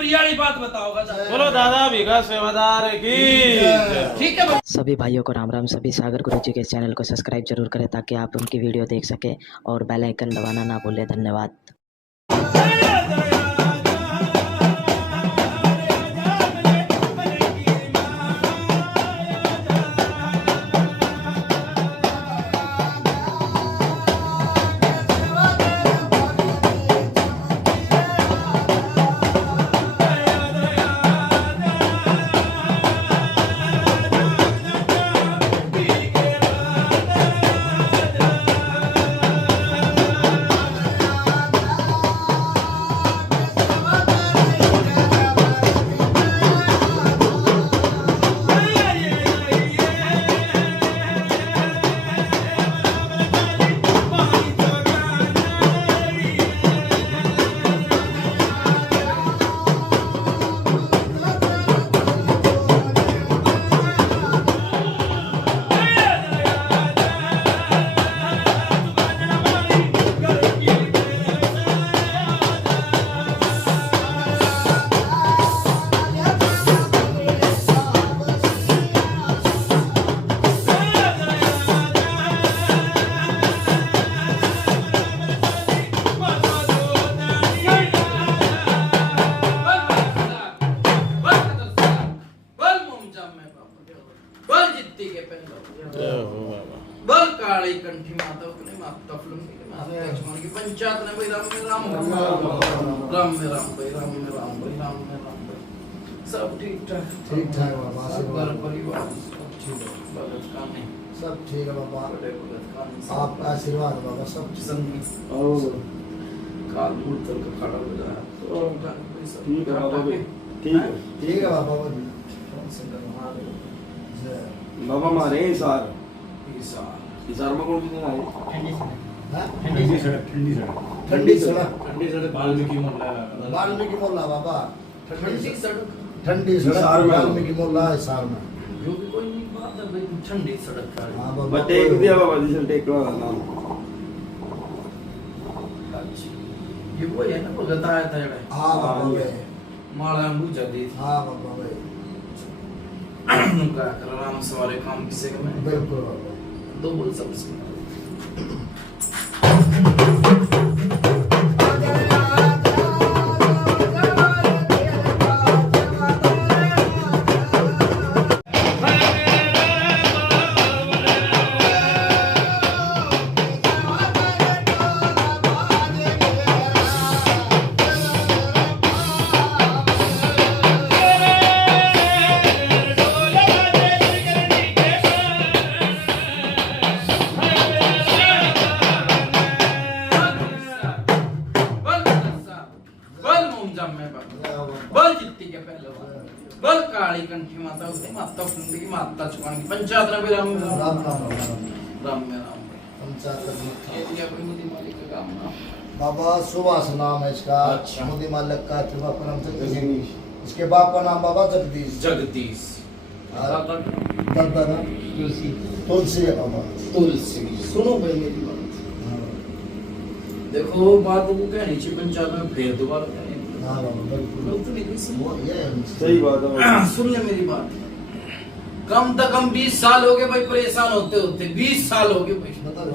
सबरियाली बात बताओगा। बोलो दादा भिखा सेवादार की। ठीक है भाई। सभी भाइयों को राम राम। सभी सागर गुरुजी के चैनल को सब्सक्राइब जरूर करें ताकि आप उनकी वीडियो देख सकें और बेल आइकन दबाना ना भूलें। धन्यवाद। बल काली कंठी माता अपने माता फलंगी के माता लक्ष्मण की पंचायत ने भाई राम में राम राम में राम भाई राम में राम भाई राम में राम भाई सब ठीक ठाक बाबा। सब घर परिवार ठीक है। भगत का नहीं सब ठीक है बाबा। भगत का आपका आशीर्वाद बाबा। सब संगी और काल मूल तल का खड़ा हो जाए तो ठीक है बाबा। ठीक है बाबा। बाबा मारे सार इसार में कौन कितने आए? ठंडी सड़क वाल्मीकि मोहल्ला बाबा। ठंडी सड़क ठंडी सड़क वाल्मीकि मोहल्ला हिसार में। जो भी कोई नहीं बात है भाई ठंडी सड़क का। हाँ बाबा। बट टेक दिया बाबा जिसे टेक लो नाम। ये वो है ना भगत आया था ये। हाँ बाबा भाई। माला मुझे दी थी। हाँ बाबा भाई। उनका कर राम सवारे काम किसे का मैं बिल्कुल बाबा। दो बोल सब सुन। बल जित्ती के पहलवान बल काली कंठी माता उसने माता फुंदी की माता चुकान की पंचायत ने भी राम में राम राम में राम पंचायत ये कोई मुदी मालिक का काम ना बाबा। सुभाष नाम है इसका। अच्छा। मोदी मालिक का त्रिभा का नाम जगदीश। इसके बाप का नाम बाबा जगदीश। जगदीश दादा का तुलसी है बाबा। तुलसी सुनो भाई मेरी बात। देखो बात वो कहनी चाहिए पंचायत में फिर दोबारा कहनी। हाँ बाबा बिल्कुल। लोग तो नहीं सुन। वो ये है। सही बात है। सुन ले मेरी बात। कम से कम 20 साल हो गए भाई परेशान होते होते। 20 साल हो गए भाई। बता दो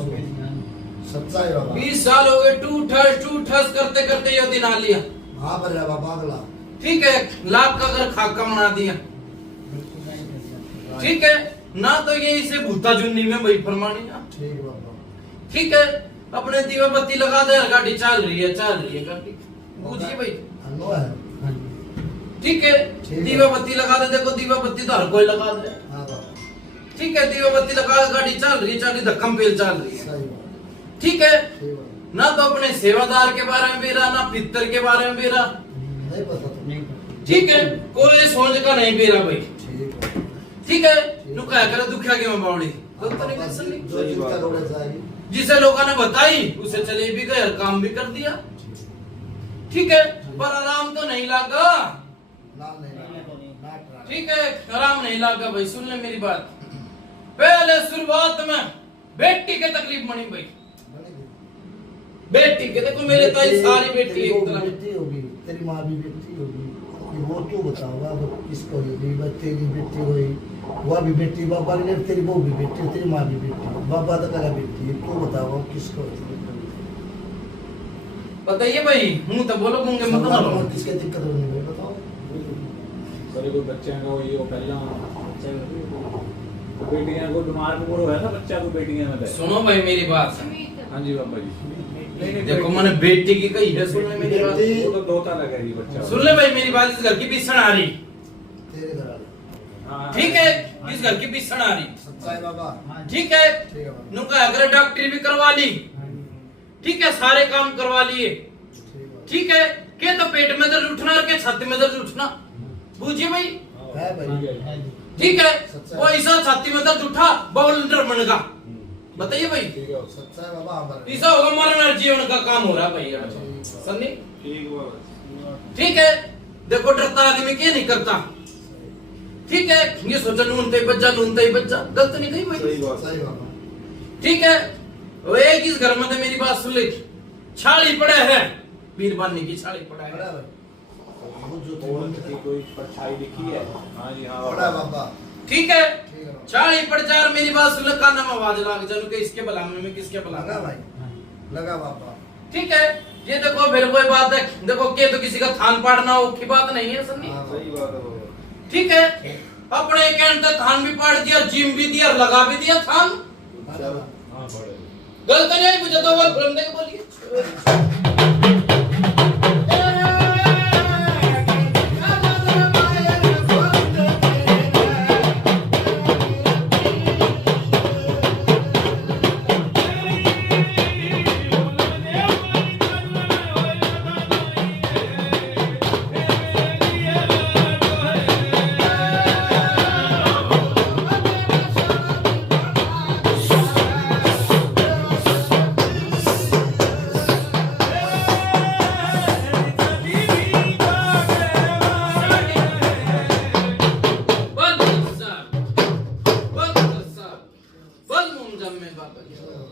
सच्चाई बाबा। 20 साल हो गए टू ठस करते करते ये दिन आ लिया। हाँ बल्ला बाबा अगला। ठीक है लाख का घर खाका बना दिया। ठीक है ना तो ये इसे भूता जुन्नी में भाई फरमानी ना। ठीक बाबा। ठीक है अपने दीवा बत्ती लगा दे गाड़ी चल रही है गाड़ी बूझिए भाई। हेलो है। ठीक है दीवा बत्ती लगा दे। देखो दीवा बत्ती तो हर कोई लगा दे। हाँ बाबा। ठीक है दीवा बत्ती लगा गाड़ी चल रही है धक्कम पेल चल रही है। सही बात। ठीक है ठीक बाबा। ना तो अपने सेवादार के बारे में बेरा ना पितर के बारे में बेरा। नहीं पता तो नहीं। ठीक है कोई सोच का नहीं बेरा भाई। ठीक है। ठीक है नुका करे दुखिया की मैं बावड़ी तो नहीं कर सकती। जो चिंता रोड़े जाएगी। जिसे लोगों ने बताई उसे चले भी गए और काम भी कर दिया। ठीक है पर आराम तो नहीं लगा। नाम नहीं। ठीक है आराम नहीं लगा भाई। सुन ले मेरी बात। पहले शुरुआत में बेटी के तकलीफ बनी भाई। बेटी के देखो मेरे ताई सारी बेटी एक तरह बेटी होगी। तेरी माँ भी बेटी होगी। कि वो तू बताओ अब किसको हुई, तेरी बेटी हुई, वह भी बेटी, बाबा ने तेरी वो भी बेटी, तेरी माँ भी बेटी, बाबा तो कहा बेटी, तू बताओ किसको हुई। बताइए भाई, मुंह तो बोलो होंगे मत सवाल बोलो। में किसके दिक्कत होनी है बताओ। सारे कोई बच्चे को ये वो पहला बेटियां को बीमार को बोलो है ना बच्चा को बेटियां में सुनो भाई मेरी बात, हाँ जी बाबा जी। देखो मैंने बेटी की कही है, सुन ले मेरी बात, वो तो दोता लगा जी बच्चा। सुन ले भाई मेरी बात। इस घर की बिस्सण आ रही, तेरे घर वाले हाँ, ठीक है, इस घर की बिस्सण आ रही, सच्चाई बाबा। ठीक है। ठीक है बाबा। नुका अगर डॉक्टरी भी करवा ली, ठीक है, सारे काम करवा लिए, ठीक है, के तो पेट में दर्द उठना और के छाती में दर्द उठना, बूझिए भाई, है भाई, ठीक है। सच्चा है। वो ऐसा छाती में दर्द उठा बाउल मन का, बताइए भाई, सच्चाई बाबा हमारा। ऐसा होगा मरण और जीवन का काम हो रहा है भाई यहाँ पे। सन्नी ठीक बाबा। ठीक है। देखो डरता आदमी क्या नहीं करता, ठीक है, ये सोचा नूनते ही बच्चा, नूनते ही बच्चा, गलत नहीं कही भाई, सही बात। सही बाबा। ठीक है। वो एक इस घर में तो मेरी बात सुन ले, छाड़ी पड़े है, बीरबानी की छाड़ी पड़ा बड़ा है, भाई, वो जो कौन की कोई परछाई दिखी है? हाँ जी हाँ बड़ा बाबा। ठीक है। ठीक है बाबा। छाड़ी पड़ जा, और मेरी बात सुन ले, कान में आवाज लाग जानू के इसके बलाने में किसके लगा बलाने, भाई, लगा बाबा। ठीक है। ये देखो मेरे कोई बात है, देखो के तो किसी का थान पाड़ना हो की बात नहीं है सन्नी, हाँ सही बात है बाबा। ठीक है। अपने कहने तक थान भी पाड़ दिया, जिम भी दिया, लगा भी दिया थान, चलो। हाँ बड़े गलत नहीं आई, मुझे तो वो फिल्म देख बोलिए।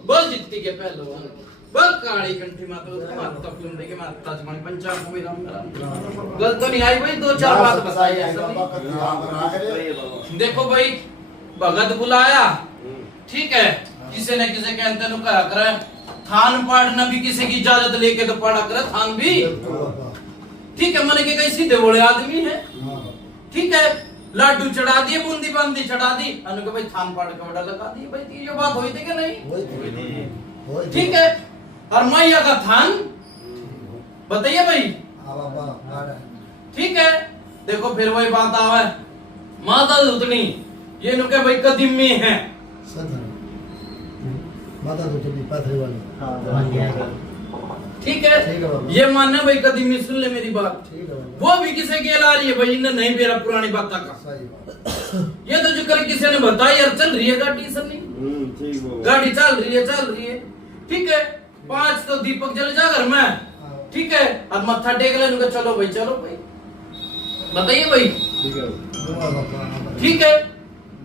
बोल जितती के पहलवान, बोल काली कंठी माता, उसको माता फिल्म देके माता जमाने पंचायत में राम राम। गलत तो नहीं आई भाई, दो चार बात बताई है बाबा सभी। कभी हाँ बना सही करे। है बाबा। देखो भाई, भगत बुलाया, ठीक है, किसी ने किसी के अंत नु कहा करे, थान पाड़ना भी किसी की इजाजत लेके तो पाड़ा करे थान भी, बिल्कुल बाबा। ठीक है। मैंने के कई सीधे बोले आदमी है, हाँ। ठीक है। लाडू चढ़ा दिए, बूंदी बांदी चढ़ा दी, अनु के भाई थान पाड़ के बड़ा लगा दिए भाई, ये बात हुई थी कि नहीं, वही थी। वही थी। ठीक है। और मैया का थान बताइए भाई, हाँ बाबा, आ रहा है। ठीक है। देखो फिर वही बात आवे, माता दूतनी ये नुके भाई कदीम में है, सच है। माता तो चली पाथरी वाली। ठीक है। ठीक है बाबा। ये मानना भाई कदीम में, सुन ले मेरी बात, ठीक है बाबा। वो भी किसे के ला रही है भाई, इन्हें नहीं बेरा पुरानी बात का, सही बात। ये तो जो कल किसी ने बताई यार, चल रही है गाड़ी सर नहीं, ठीक बाबा। गाड़ी चल रही है, ठीक है। 5 तो दीपक जल जा घर में, ठीक है, और मत्था टेक ले, उनका चलो भाई, चलो भाई, बताइए भाई, ठीक है। दुआ बाबा। ठीक है।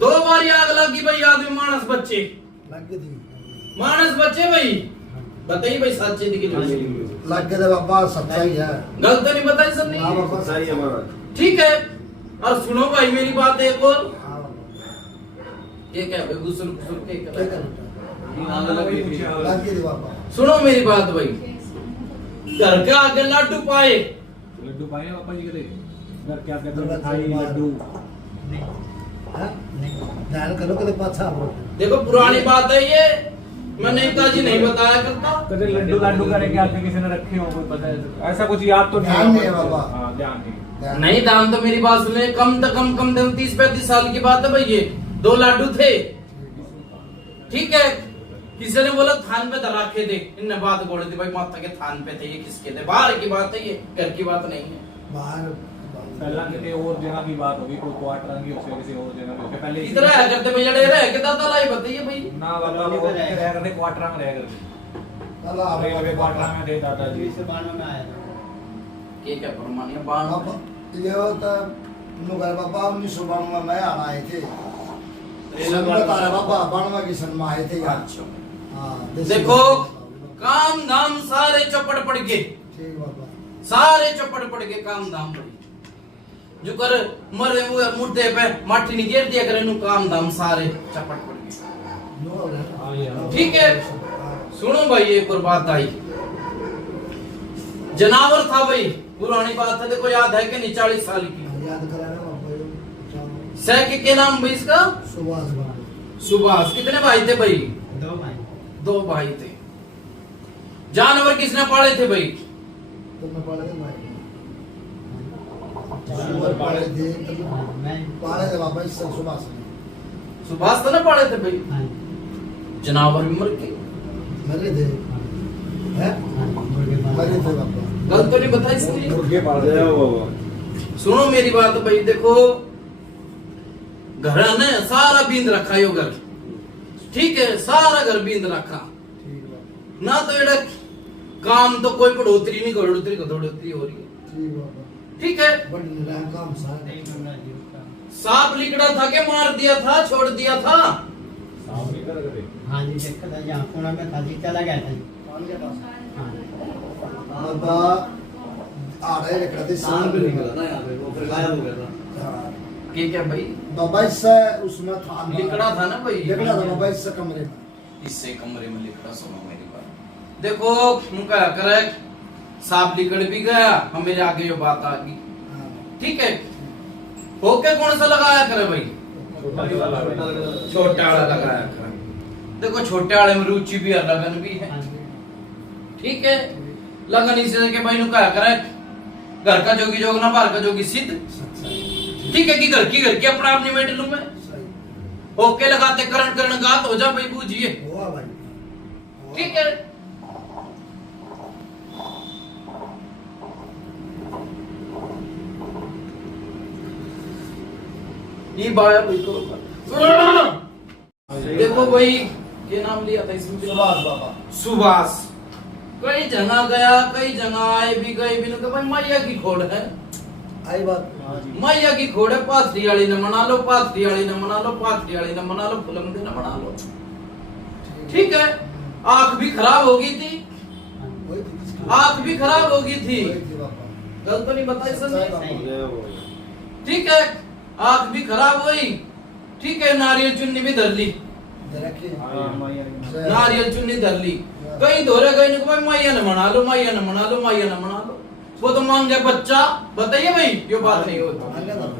2 बार आग लगी भाई, आदमी मानस बच्चे, लग गई थी। मानस बच्चे भाई, बताइए भाई सच्चे दिखे लग गए थे बाबा, सच्चाई है। गलत तो नहीं बताई सब हाँ नहीं, बाबा, सही है बाबा। ठीक है। और सुनो भाई मेरी बात एक और, हाँ बाबा। ये क्या भाई गुस्सुल गुस्सुल के क्या क्या, कर बेटा? हाँ लग गई थी। लग गई थी बाबा। सुनो मेरी बात भाई, घर के आगे लाडू पाए, लड्डू पाए पापा जी के घर क्या कहते दुर्गा हैं खाई जी बाहर। लड्डू हाँ? ध्यान करो कभी पाछा बोल। देखो पुरानी बात है ये, मैं नेताजी नहीं बताया करता, कदे लड्डू लड्डू करके आपके किसी ने रखे हो कोई पता है ऐसा कुछ याद तो नहीं ध्यान नहीं है बाबा। हाँ ध्यान नहीं ध्यान- नहीं दाम तो मेरी बात सुने, कम तो कम 30-35 साल की बात है भाई, ये 2 लाडू थे, ठीक है। किसी ने बोला थान पे रखे थे, इनने बात बोले थे भाई माता के थान पे थे, ये किसके थे, बाहर की बात है, ये घर की बात नहीं है। बाहर पहला किसी और जगह की बात होगी कोई क्वार्टर की उससे किसी और जगह की पहले इधर है करते भैया डे रहे के दादा लाई बताइए भाई, ना बाबा वो रह करते क्वार्टर में रह करते अल्लाह रेलवे क्वार्टर में थे दादाजी ये क्या प्रमाण है बाण बाबा ये होता नुगर बाबा 1992 में आना आए थे। सन बता रहे बाबा 92 की सन में आए थे यहाँ। अच्छा। हाँ, देसी देखो बाबा। काम धाम सारे चपड़ पड़ के, ठीक बाबा। सारे चपड़ पड़ के काम धाम पड़ी, जो कर मरे हुए मुर्दे पे माटी नहीं गिर दिया करे नु काम धाम सारे चपट पड़ गए। ठीक है, सुनो भाई एक और बात आई। जनावर था भाई, पुरानी बात है, देखो याद है कि नहीं 40 साल की। याद कराना बाबा। सह के नाम भाई इसका सुभाष भाई। सुभाष। कितने भाई थे भाई? 2 भाई। 2 भाई थे। जानवर किसने पाले थे भाई? तुमने पाले थे भाई? जानवर पाले थे, मैं पाले थे बाबा। इस सुभाष ने। सुभाष तो ना पाले थे भाई। जानवर भी मर गए। मरे थे हैं? मरे थे बाबा। गलत तो नहीं बताई इसलिए। मुर्गे पाल जय रहे हो हो। बाबा। सुनो मेरी बात भाई, देखो घर ने सारा बींद रखा यो घर। ठीक है, सारा घर बींद रखा ठीक बाबा। ना, तो एड़ा काम तो कोई बढ़ोतरी नहीं, बढ़ोतरी घटोतरी हो रही है। ठीक बाबा। ठीक है, बड़ निराम काम सारा। सांप लिकड़ा था के मार दिया था, छोड़ दिया था। साफ नहीं कर रहे। हाँ जी, देखा था जहाँ कोना में था जी, चला गया था जी। हाँ। बाबा आ रहे लेकर थे सांप निकला ना यहाँ पे, वो फिर गायब हो गया था। ठीक है भाई, बाबा इससे उसमें था लिकड़ा था ना भाई, लिकड़ा था बाबा इससे कमरे में। इससे कमरे में लिकड़ा। सुनो मेरी बात, देखो उनका करे सांप लिकड़ भी गया, हम मेरे आगे ये बात आ गई। हाँ। ठीक है, होके कौन सा लगाया करे भाई? छोटा वाला लगाया करे। देखो छोटे वाले में रुचि भी है, लगन भी है। हाँ जी। ठीक है, लगन इसे के भाई नु क्या करे, घर का जोगी जोग ना, बाहर का जोगी सिद्ध। ठीक है, कि घर की अपना अपनी मेडलू में सही। होके लगाते करण गात हो जा भाई, बूझिए। हुआ भाई। ठीक है, ये बाया भाई करो। देखो भाई, ये नाम लिया था इसमें? सुभाष बाबा। सुभाष। कई जगह गया, कई जगह आए भी गए भी नहीं, भाई मैया की खोड़ है। आई बात। मैया की खोड़ है, पाथरी वाली न मना लो, पाथरी वाली न मना लो, पाथरी वाली न मना लो, फुलम न मना लो। ठीक है, आंख भी खराब हो गई थी, वही थी किसकी? आंख भी खराब हो गई थी। वही थी बाबा। गलत तो नहीं बताई सर? जय हो बाबा। ठीक है, आंख भी खराब हुई। ठीक है, नारियल चुन्नी भी धर ली, जरा की। नारियल चुन्नी धर ली। कहीं धोरे गए नहीं, भाई मैया न मना लो, मैया न मना लो, मैया न मना लो। वो तो मांग गया बच्चा। बताइए भाई, ये बात नहीं होती।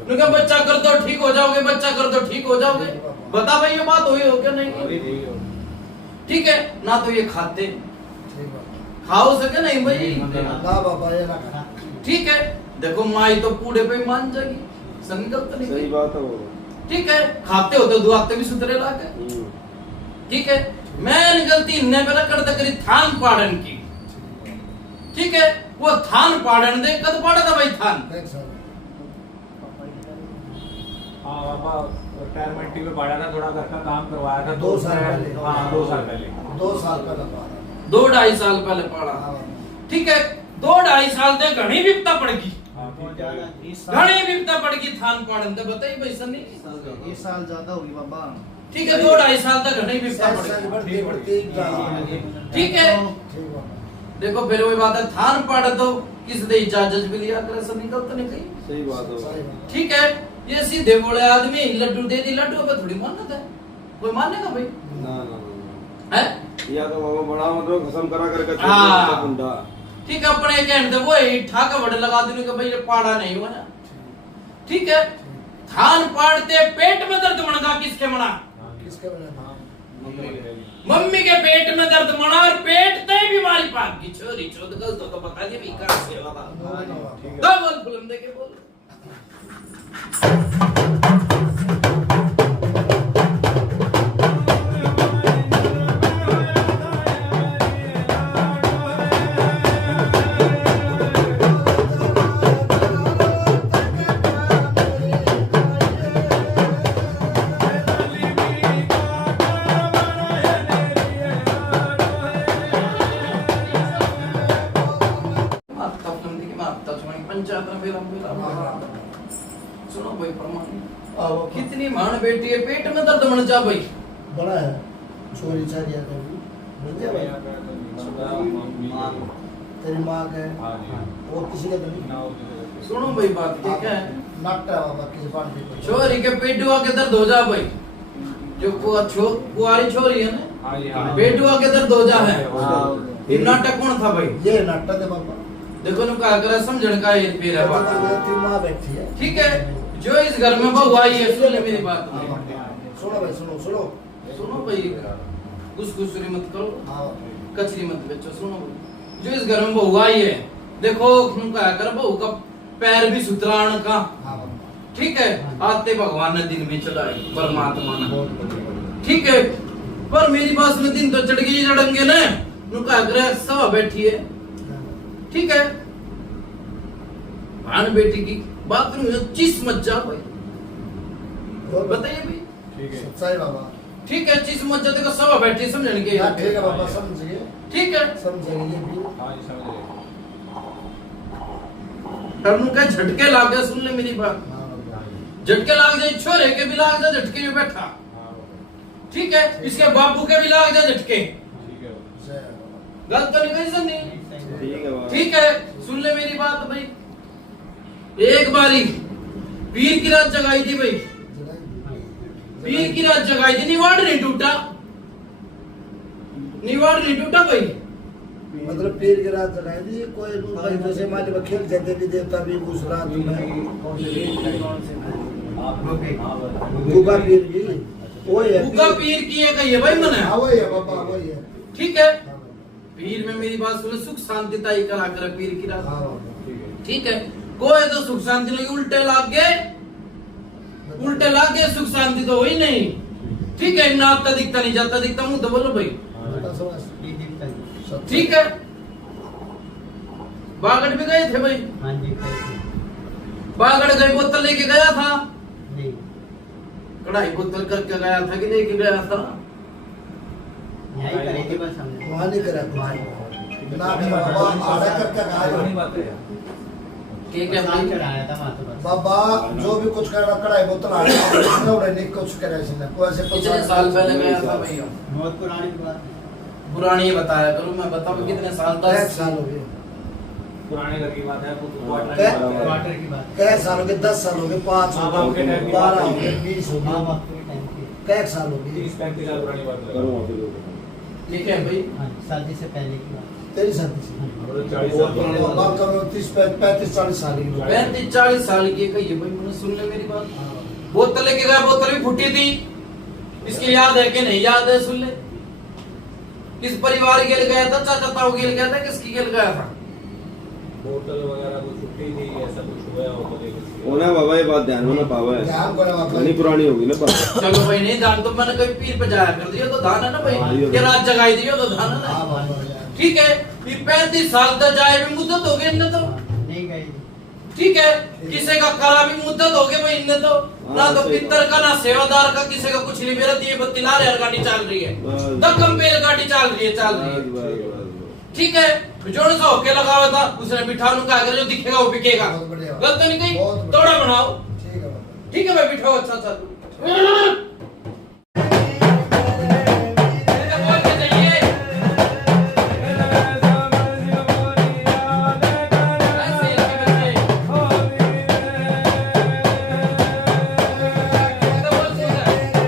उनका बच्चा कर दो ठीक हो जाओगे, बच्चा कर दो ठीक हो जाओगे। बता भाई, ये बात हुई हो क्या? नहीं। ठीक है ना, तो ये खाते खाओ सके नहीं भाई। ना बाबा ये ना खा। ठीक है, देखो माई तो पूरे पे मान जाएगी, संगत नहीं सही भाई। बात है बाबा। ठीक है, खाते हो तो दुआते भी सुतरे लाके। ठीक है, मैं गलती ने पहले करता करी थान पाड़न की। ठीक है, वो थान पाड़न दे, कद पाड़ा था भाई थान? देख सर। हाँ पापा, रिटायरमेंट में पढ़ा था, थोड़ा घर का काम करवाया था। 2 साल पहले। हाँ 2 साल पहले। 2 साल का लगा। 2-2.5 साल पहले पाड़ा। ठीक है, 2-2.5 साल तक घनी विपता पड़ गई, हाँ, ठीक है। घनी विपता पड़ गई थान पाड़न दे। बताइए भाई सन्नी। ये साल ज्यादा होगी बाबा। ठीक है, 2-2.5 साल तक घनी विपता पड़ गई। बढ़ती बढ़ती ठीक है, ठीक बाबा। देखो फिर वही बात है, थान पाड़ा तो किस दे इजाजत भी लिया करे, सब निकलता नहीं कहीं। सही बात है सही बाबा। बात। ठीक है, ये सीधे बोले आदमी लड्डू दे दी, लड्डू पे थोड़ी मानत है, कोई मानेगा भाई? ना ना ना है? या तो बाबा बड़ा मतलब खसम करा करके छोड़ हाँ। देता गुंडा। ठीक है, अपने कहने दे वो ठाका वड़ लगा देने के भाई ये पाड़ा नहीं हुआ ना। ठीक है, थान पाड़ते पेट में दर्द मणगा, किसके मना? किसके बना था? मम्मी के पेट में दर्द मना, और पेट ते बीमारी पाक की छोरी चोद गल तो बता दे भी कहां से बाबा। डबल फिल्म देखे बोल। सुनो भाई प्रमाण, कितनी मान बेटी है, पेट में दर्द मण जा भाई। बड़ा है चोरी चारिया का भी बुझ गया भाई। तेरी माँ का है हाँ जी। वो किसी का तो नहीं। ना होती तो सुनो भाई बात ठीक है। नाट्टा बाबा किस बात पे छोरी के पेटुआ के दर्द हो जा भाई, जो कुआरी छोरी है ना, हाँ जी हाँ पेटुआ के दर्द हो जा है। ये नाटक कौन था भाई? ये नाट्टा दे बाबा देखो नु का करे समझण का ये पेर है बात। तेरी मां बैठी है। ठीक है, जो इस घर में बहू आई है, सुन ले मेरी बात। सुनो भाई सुनो सुनो सुनो भाई, घुसखुसरी मत करो, हाँ कचरी मत बेचो। सुनो भाई, जो इस घर में बहू आई है, देखो उनका कर बहू का पैर भी सुतराण का। हाँ बाबा ठीक है, आते भगवान ने दिन भी चलाए, परमात्मा ने। बहुत बढ़िया। ठीक है, पर मेरी बात में दिन तो चढ़ गई जड़ंगे ने, उनका ग्रह सभा बैठी है। ठीक है, भान बेटी की बात में चीस मत जा भाई, बताइए भाई। ठीक है सच्चाई बाबा। ठीक है, चीस मत जा, देखो सभा बैठी है, समझने के। हाँ, ठीक है बाबा समझिए ठीक है, समझिए ये भी। हाँ जी समझ गए और उनका झटके लाग गए, सुन ले मेरी बात। हाँ बाबा। झटके लाग जाए, छोरे के भी लाग जाए, झटके में बैठा। हाँ ठीक है, इसके बापू के भी लाग जाए झटके। ठीक है जय बाबा। गलत तो नहीं कही नहीं। ठीक है बाबा। ठीक है, सुन ले मेरी बात भाई। एक बारी पीर की रात जगाई थी भाई, पीर की रात जगाई थी, निवाड़ नहीं टूटा, निवाड़ नहीं टूटा भाई। मतलब पीर की रात जगाई थी कोई भाई जैसे हमारे वकील जैसे भी देवता भी उस रात में गुगा पीर की वही है। उनका पीर की है कही है भाई मैंने। हाँ वही है बाबा वही है। ठीक है, पीर में मेरी बात सुन, सुख शांति ताई करा कर पीर की रात। हाँ बाबा। ठीक है, कोई तो सुख शांति नहीं, उल्टे लाग गए, उल्टे लाग गए, सुख शांति तो हुई नहीं। ठीक है, ना आपका दिखता नहीं जाता, दिखता मुंह तो बोलो भाई। ठीक है, बागड़ भी गए थे भाई, हाँ जी बागड़ गए, बोतल लेके गया था, नहीं कढ़ाई बोतल करके गया था कि लेके गया था? यही करी थी बस हमने वहाँ नहीं करा कुछ। ना भी बाबा आड़ा करके पुरानी आया। बात है ठीक है साल भाई, चढ़ाया था वहाँ तो बस बाबा जो भी कुछ करना कढ़ाई बोतल आड़ा नहीं कुछ करे इसने कोई ऐसे कितने साल पहले गया था भैया? बहुत पुरानी बात है। पुरानी बताया करूँ, मैं बताऊँ कितने साल? 1 10 साल हो गए। पुराने घर की बात है क्वार्टर की बात कै साल हो गए? 10 साल हो गए, 5 हो हाँ, बाप के गए, टाइम की 12 हो बात गए, है। 20 हो हाँ गए, बाप के टाइम की कै साल हो गए? 30-35 साल पुरानी बात है। करो वहाँ पे लोग। ठीक है भाई, हाँ शादी से पहले की बात तेरी शादी से 40 साल पुरानी बात बात करो 35-40 साल की लोग। 35-40 साल की कही भाई, मैंने सुन ले मेरी बात। बोतल लेके गया, बोतल भी फूटी थी, इसकी याद है कि नहीं याद है? सुन ले, किस परिवार के लिए गया था? चाचा ताऊ के लिए गया था, किसकी के लिए गया था? बोतल वगैरह कुछ छुट्टी थी, ऐसा कुछ हुआ हो तो वो ना बाबा ये बात ध्यान में ना पावा है। ध्यान को ना बाबा। इतनी पुरानी होगी ना बात। चलो भाई, नहीं ध्यान तो मैंने कभी पीर पे जाया कर दिया तो धान है ना भाई, ये रात जगाई दियो तो धान है हाँ ना। बाबा। ठीक है, ये 35 साल तक जाए भी मुद्दत हो गई इनने तो। नहीं गई ठीक है, किसी का करा भी मुद्दत हो गई भाई इनने तो, ना तो सही पितर का ना सेवादार का, किसी का कुछ नहीं। मेरा दिए बत्ती ला रहे गाड़ी चल रही है, बस। दक्कम पे गाड़ी चल रही है, चल रही है। ठीक है, जोड़ सा होके लगा हुआ था, उसने बिठाने का अगर जो दिखेगा वो बिकेगा। बहुत बढ़िया। गलत तो नहीं कही, बहुत बढ़िया। तोड़ा बनाओ। ठीक है बाबा। ठीक है भाई, बिठाओ अच्छा सा। बोल के जाइए। ऐसे ही बच्चे। तो बोल के जाइए।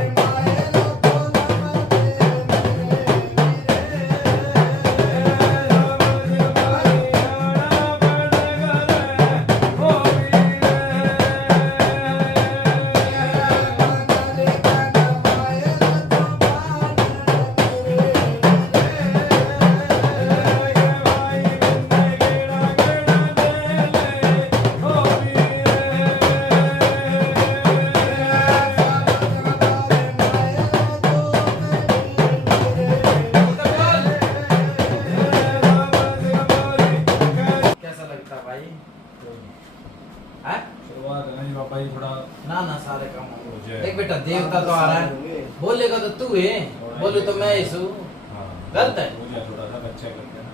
कैसा लगता है भाई? हैं? शुरुआत है ना जी बाबा जी, थोड़ा ना ना सारे काम हो हो जाए। देख बेटा, देवता तो आ रहा है, बोलेगा तो तू है, बोले तो मैं ऐसू। हाँ गलत है। हो जाए थोड़ा सा अच्छा करते हैं ना।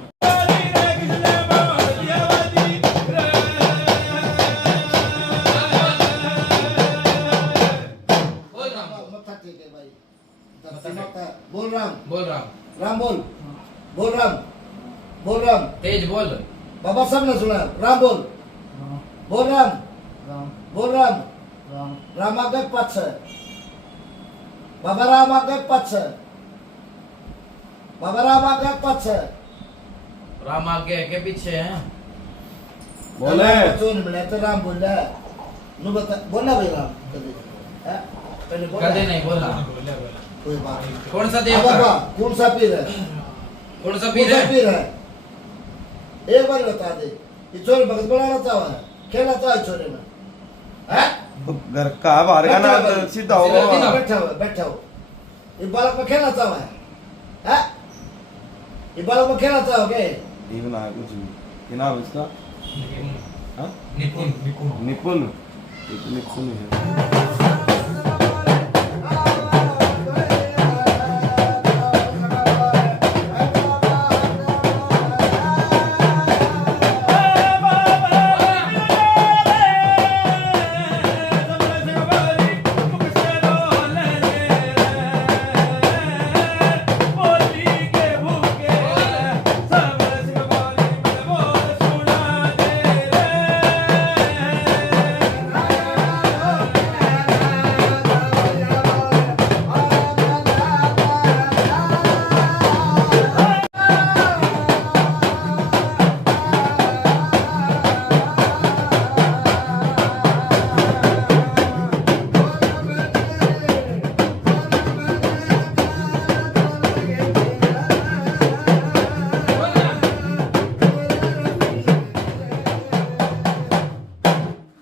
बोल राम, मत्था ठीक है भाई। बोल राम। बोल राम, राम बोल। बोल राम। बोल राम। तेज बोल। बाबा सब ने सुना। राम बोल। बोल राम राम बोल राम राम राम आगे पाछ बाबा राम आगे पाछ बाबा राम आगे पाछ राम आगे के पीछे है। बोले चोन मिले तो राम बोला नु बता बोला भाई राम कदे हैं पहले बोला कदे नहीं बोला। कोई बात नहीं। कौन सा अब देवता बाबा कौन सा पीर है कौन सा कौन पीर सा है? पीर है एक बार बता दे ये चोर भगत बनाना चाहता है खेलना चाहता है चोरे में हैं घर का बाहर का ना सीधा होगा। बैठा हो ये बालक में खेलना चाहता है हैं ये बालक में खेलना चाहोगे ये बना कुछ क्या नाम इसका? हाँ? निपुण निपुण एक निपुण है।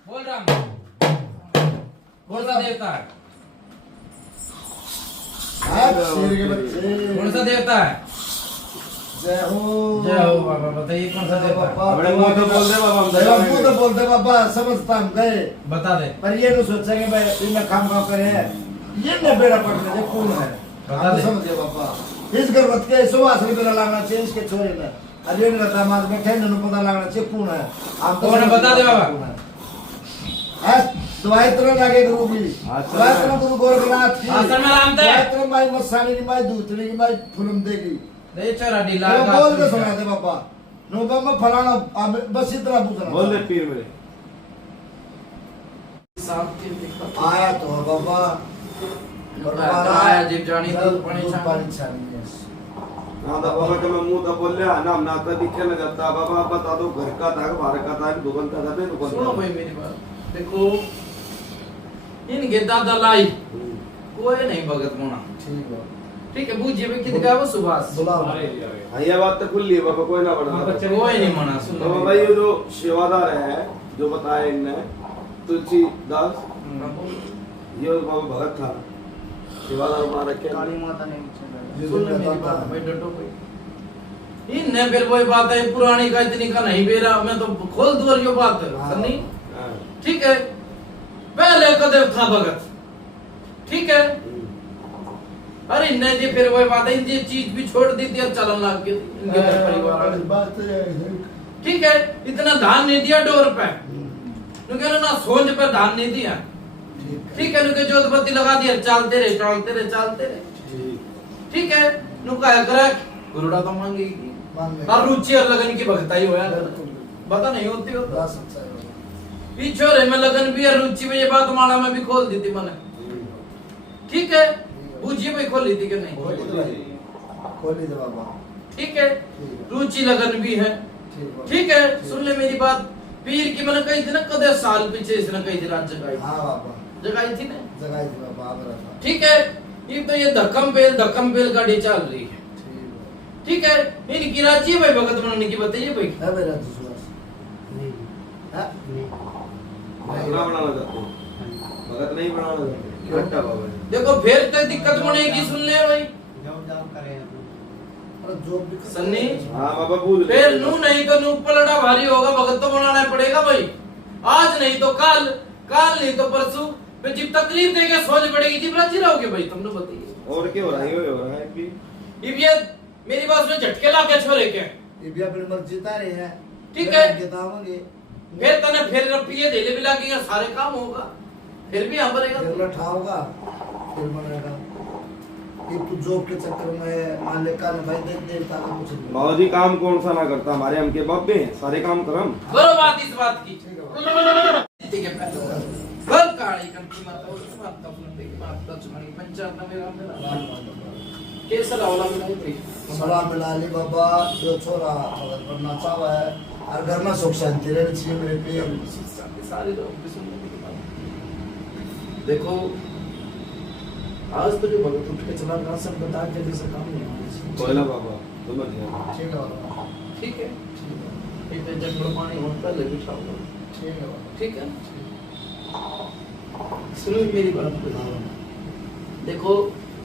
बोल राम कौन सा देवता है? आप शेर के बच्चे कौन सा देवता है? जय हो जय हो बाबा। बताइए कौन सा देवता है? अपने मुंह तो बोल दे बाबा हम जय मुंह तो बोलते बाबा समझता हम गए बता दे। पर ये नहीं सोचेंगे भाई इनमें काम करे ये न बेड़ा पड़ रहे कौन है बता आप दे। समझिए बाबा इस गर्भवत के सुभाष में बेड़ा लगना चाहिए इसके छोरे में अरे इनका दामाद में ठंड में पता लगना चाहिए कौन है आप कौन है? बता दे बाबा। दवाई तरह लगे गुरु की अच्छा। दवाई तरह गुरु गोरखनाथ की आसन में राम थे। दवाई तरह माई मसानी की माई दूतरी की माई फुलम देगी दे चोरा ढीला तो बोल के सुना दे बाबा नोबा में फलाना बस इतना पूछना बोल दे पीर मेरे। आया तो बाबा आया जीव जानी दूध पानी दूध छानी। पानी छानी ना तो बाबा के मैं मुंह तो बोल लिया ना ना तो दिखे ना जाता बाबा बता दो घर का था बाहर का था दुकान का था पे दुकान सुनो भाई मेरी बात देखो इनके दादा लाई कोई नहीं भगत मोना ठीक है ठीक है बूझे में कित गावो सुभाष बुलाओ हाँ ये बात तो खुली है बाबा कोई ना बड़ा कोई नहीं मना सुन तो बाबा ये जो सेवादार है जो बताया इनने तुलसीदास ये बाबा भगत था सेवादार बना रखे काली माता ने नीचे ये सुन ले जो मेरी दादा बात भाई डटो भाई इनने फिर वही बात है पुरानी का इतनी का नहीं बेरा मैं तो खोल दूर यो बात है हाँ। सन्नी ठीक है पहले कदेव था भगत ठीक है अरे इनने जी फिर वही बात है इनकी चीज भी छोड़ दी थी और चलन लग गई इनके घर परिवार वाले बात है ठीक है इतना धान नहीं दिया डोर पे क्योंकि ना सोच पे धान नहीं दिया ठीक है नुके जोतबत्ती लगा दिया चलते रहे ठीक है नुका करे गुरुड़ा तो मांगेगी और रुचि और लगन की भक्ताई होया बता नहीं होती हो तो पिछोरे में लगन भी है रुचि में ये बात माड़ा में भी खोल दी थी मैंने ठीक है बूझी में खोल दी थी कि नहीं खोली दे बाबा ठीक है रुचि लगन भी है ठीक है सुन ले मेरी बात पीर की मैंने कही थी ना कदे साल पीछे इसने कही थी रात जगाई हाँ बाबा जगाई थी ना जगाई थी बाबा आप रहा ठीक है ये तो ये धक्कम बेल गाड़ी चल रही है ठीक है इनकी राजी है भाई भगत बनाने की बताइए भाई है मेरा दुश्मन नहीं है नहीं ना बनाना चाहते भगत नहीं बनाना चाहते घंटा बाबा देखो फिर तो दिक्कत बनेगी सुन ले भाई जाओ जाओ करें अरे जो भी सन्नी हाँ बाबा भूल फिर नू नहीं तो नू पलटा भारी होगा भगत तो बनाना पड़ेगा भाई आज नहीं तो कल नहीं तो परसों फिर जब तकलीफ देके सोच पड़ेगी जब राजी रहोगे भाई तुमने बताइए और क्या हो रहा है ये हो रहा है कि ये मेरी बात में झटके ला के छोरे के ये भी अपनी मर्जी ता रहे हैं ठीक है। बताओगे फिर तने फिर रुपये दे ले भी लागे सारे काम होगा फिर भी हम रहेगा फिर लठाओगा फिर मरेगा ये तू जॉब के चक्कर में मान ले कान भाई देवता का कुछ नहीं बाबा जी काम कौन सा ना करता हमारे हम के बाप में सारे काम करम बरो बात इस बात की ठीक है ठीक है पहले बल काली कंठी माता उसके माता अपने की माता चुमानी पंचायत में मेरा कैसा लावला मिला है सलाम मिलाली बाबा जो छोरा भगत बनना चाहता है और घर में सुख शांति रहनी चाहिए मेरे पे सारे लोग भी सुनने की बात देखो आज तो जो भगत उठ के चला गया सब बता के जैसे काम नहीं होना बोला बाबा तुम ध्यान ठीक है बाबा ठीक है इतने जंगल पानी होने पर लगी खाओ ठीक है बाबा ठीक है सुनो मेरी बात को देखो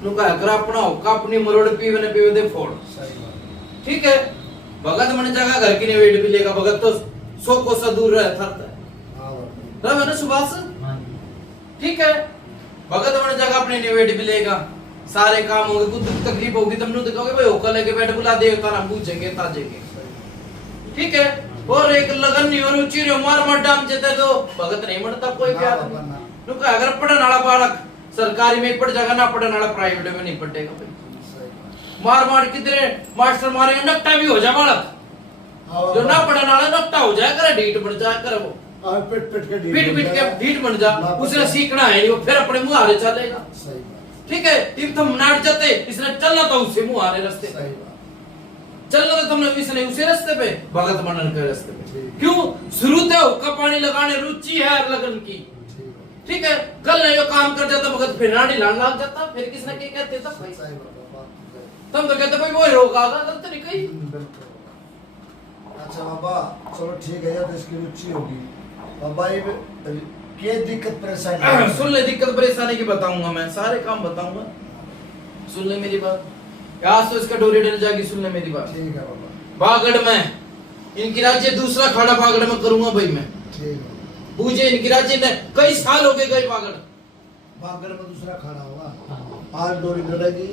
नुका अगर अपना होका अपनी मरोड़ पीवे ने पीवे दे फोड़ सही बात ठीक है भगत मन जगह घर की निवेट भी लेगा भगत तो 100 कोसा दूर रह था हां बाबा रहे ना सुभाष ठीक है भगत मन जगह अपने निवेट भी लेगा सारे काम होंगे कुछ दुख तकलीफ होगी तुम नु देखोगे भाई होका लेके बैठ बुला देवता ना पूछेंगे ताजेंगे ठीक है और एक लगन नहीं और रुचि रे मार मार डाम जेते तो भगत नहीं मरता कोई प्यार नुका अगर पढ़ने वाला बालक सरकारी में पढ़ जाएगा ना पढ़ने वाला प्राइवेट में नहीं पढ़ेगा भाई मार मार कितने मास्टर मारेंगे नकटा भी हो जाए बालक जो ना पढ़ने वाला नकटा हो जाए करे ढीठ बन जाए करे वो पिट के ढीठ बन जा उसे सीखना है वो फिर अपने मुहारे चलेगा सही बात ठीक है इब तुम नाट जाते इसने चलना था उससे मुहारे रास्ते सही बात चलना तो तुमने इसने उसी रास्ते पे भगत बनन के रास्ते पे ठीक। क्यों शुरू से हुक्का पानी लगाने रुचि है लगन की ठीक है कल नहीं जो काम कर जाता भगत फिर नाड़ी लान लग जाता फिर किसने क्या कहते था भाई सही बात तुम तो कहते भाई वो रोग आ गया गलत नहीं कही अच्छा बाबा चलो ठीक है यार इसकी रुचि होगी बाबा ये क्या दिक्कत परेशानी सुन ले दिक्कत परेशानी की बताऊंगा मैं सारे काम बताऊंगा सुन ले मेरी बात आज तो इसका डोरी डल जाएगी सुन ले मेरी बात ठीक है बाबा बागड़ में इनकी राज्य दूसरा खड़ा बागड़ में करूंगा भाई मैं ठीक है पूजे इनकी राज्य ने कई साल हो गए गए बागड़ बागड़ में दूसरा खड़ा होगा आज डोरी डलेगी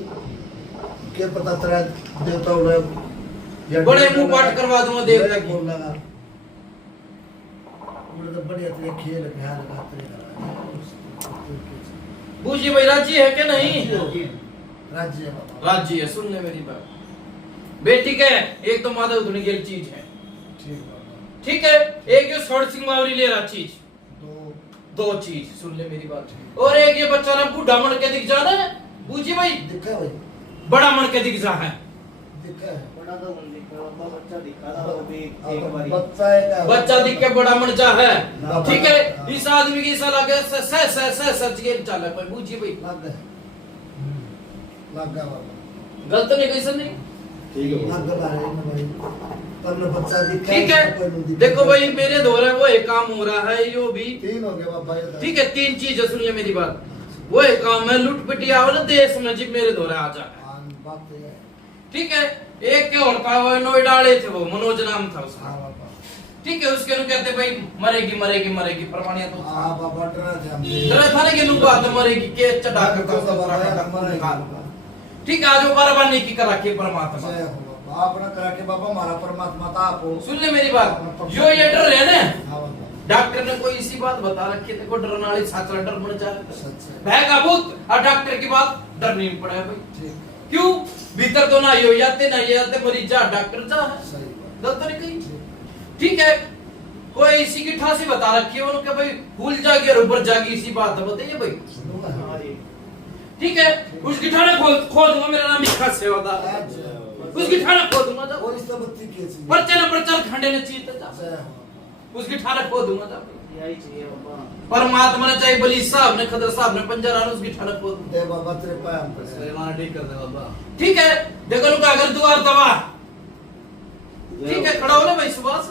क्या पता तेरा देवता उन्हें बड़े मुंह पाठ करवा दूंगा देवता की बोल लगा उन्हें तो बढ़िया तेरे खेल ख्याल लगाते पूजे भाई राज्य है क्या नहीं राज्य है बाबा राज्य है सुन ले मेरी बात बेटी के एक तो माधव धुनी गेल चीज है ठीक बाबा ठीक है एक ये सोड़ सिंह मावरी ले रहा चीज दो चीज सुन ले मेरी बात और एक ये बच्चा ना बूढ़ा मन के दिख जाना है बूझी भाई दिखा भाई बड़ा मन के दिख जा है दिखा है बड़ा तो उन दिखा बाबा बच्चा दिखा रहा वो भी एक बारी बच्चा है बच्चा दिख के बड़ा मन जा है हाँ, ठीक है हाँ। इस आदमी की सलाह के सच के चल है पर बूझी भाई लग गया बाबा गलत नहीं कैसे नहीं ठीक है लग गया रे भाई तब बच्चा दिखा ठीक है देखो भाई मेरे दौरे वो एक काम हो रहा है यो भी तीन हो गया बाबा ये ठीक है तीन चीज सुन ले मेरी बात वो एक काम है लूट पिटिया वाला देश में जी मेरे दौरे आ जाए बात तो ये है ठीक है एक के और था वो नोएडा वाले थे वो मनोज नाम था उसका हाँ बाबा ठीक है उसके नु कहते भाई मरेगी मरेगी मरेगी प्रमाणिया तो हाँ बाबा डरा थे हम डरे था कि नु बात मरेगी के चढ़ा के ठीक है आज वो बराबर नहीं की करा के परमात्मा जय हो बाबा आपने करा के बाबा हमारा परमात्मा था आपको सुन ले मेरी बात जो ये डर है ना हाँ बाबा डॉक्टर ने कोई इसी बात बता रखी है देखो डरने वाली छात्र डर बन जाए सच है भयगा भूत और डॉक्टर की बात डर नहीं पड़ा भाई ठीक क्यों भीतर तो ना हो जाते ना ये जाते मरीज जा डॉक्टर जा सही बात गलत नहीं कही ठीक है कोई इसी की ठासी बता रखी है उन्होंने भाई भूल जागी और ऊपर जागी इसी बात बताइए भाई सुनूंगा हाँ जी ठीक है उसकी ठाना खोल दूंगा मेरा नाम लिखा सेवादार उसकी ठाना खोल दूंगा जब और इस बत्ती कैसी पर्चे न प्रचार खंडे ने चीत जा जय हो उसकी ठाना खोल दूंगा जब यही चाहिए बाबा परमात्मा ने चाहे बली साहब ने खदर साहब ने पंजरा ने उसकी ठाना खोल दूंगा दे बाबा तेरे पाए हम पर ठीक कर दे बाबा ठीक है देखो उनका अगर द्वार दबा ठीक है खड़ा हो ना भाई सुभाष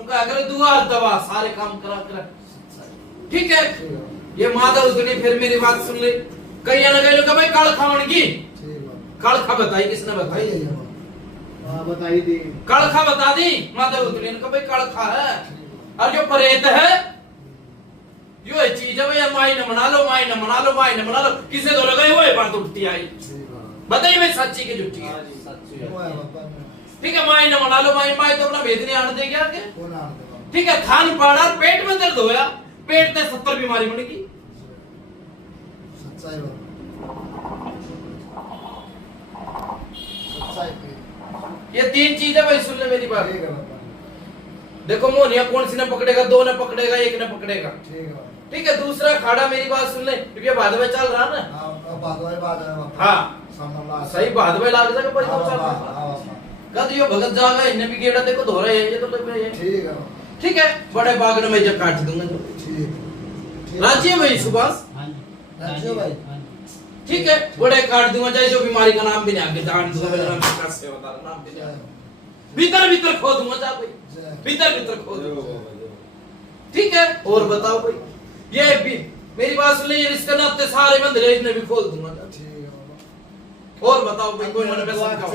उनका अगर द्वार दबा सारे काम करा कर ठीक है ये माधव सुनी फिर मेरी बात सुन ले कई ना कई लोग भाई काल खावन की ठीक बाबा काल खा बताई किसने भाई बताई है बाबा हाँ बताई दी काल खा बता दी माधव सुनी इनका भाई काल खा है और जो परेत है यो चीज है भैया माई ने मना लो माई ने मना लो माई ने मना लो किसे तो लगे वो बात उठती आई ठीक बाबा बताइए भाई सच्ची की झूठी है हाँ जी सच्ची वो है बाबा ठीक है माई ने मना लो माई माई तो अपना भेद नहीं आने देगी आगे कौन आने दे बाबा ठीक है खान पाड़ा पेट में दर्द होया पेट में 70 बीमारी बनेगी सच्चाई बाबा सच्चाई पे ये तीन चीजें भाई सुन ले मेरी बात ठीक है बाबा देखो मोहनिया कौन सी ने पकड़ेगा, 2 ने पकड़ेगा, 1 ने पकड़ेगा। ठीक है ठीक है, दूसरा खाड़ा मेरी बात सुन ले, क्योंकि भादवे चल रहा ना। हाँ सही, भादवे लाग जाएगा भाई, तो चल रहा कद यो भगत जाएगा, इन्हें भी गेड़ा देखो धो रहे हैं, ये तो लग रहा है। ठीक है ठीक है, बड़े बाग में मैं जब काट दूंगा। ठीक राजी है भाई सुभाष? राज्य भाई ठीक है, बड़े काट दूंगा, चाहे जो बीमारी का नाम भी नहीं आगे जान दूंगा, मेरा नाम विकास सेवा का नाम भी नहीं, भीतर भीतर खो दूंगा जा भाई, भीतर भीतर खो दूंगा। ठीक है, और बताओ भाई, ये भी मेरी बात सुन ले, ये इसका नाते सारे मंदिर है, इसने भी खोल दूंगा। और बताओ भाई, कोई मन में शंका